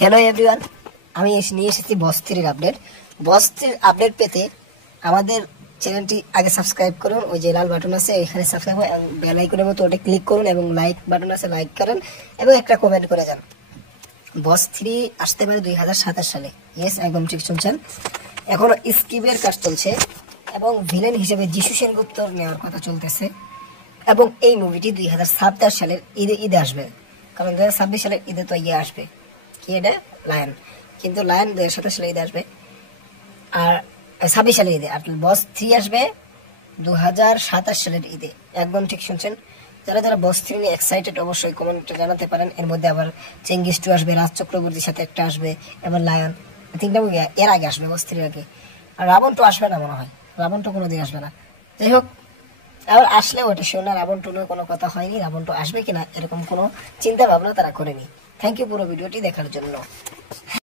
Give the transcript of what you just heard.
Hello everyone, আমি নিয়ে এসেছি বস 3-র আপডেট। বস 3-র আপডেট পেতে আমাদের চ্যানেলটি আগে সাবস্ক্রাইব করুন। ওই যে লাল বাটন আছে এখানে সাবস্ক্রাইব হয়, বেল আইকনের মতো ওটা ক্লিক করুন এবং লাইক বাটন আছে লাইক করেন এবং একটা কমেন্ট করে যান। বস 3 আসতে পারে 2027 সালে। ইয়েস, একদম ঠিক শুনছেন। এখনো স্ক্রিপ্টের কাজ চলছে এবং ভিলেন হিসেবে যিশু সেনগুপ্ত নেওয়ার কথা চলতেছে এবং এই মুভিটি 2027 সালের ঈদে আসবে। কারণ 2026 সালের ঈদে তো ইয়ে আসবে, কি এটা, লায়ন। কিন্তু লায়ন 2027 সালে ঈদে আসবে আর 26 সালের ঈদে। আর বস 3 আসবে 2027 সালের ঈদে। একদম ঠিক শুনছেন। যারা যারা বস 3 নিয়ে এক্সাইটেড অবশ্যই কমেন্টে জানাতে পারেন। এর মধ্যে আবার চেঙ্গিস 2 আসবে, রাজ চক্রবর্তীর সাথে একটা আসবে, এবার লায়ন। 3টা মুভি এর আগে আসবে, বস 3 আগে। আর রাবণ 2 আসবে না মনে হয়, রাবণ 2 কোনোদিন আসবে না। যাই হোক, আবার আসলে ওটা শোনা, রাবণ 2 নিয়ে কোনো কথা হয়নি। রাবণ 2 আসবে কিনা এরকম কোনো চিন্তা ভাবনা তারা করেনি। থ্যাংক ইউ পুরো ভিডিওটি দেখার জন্য।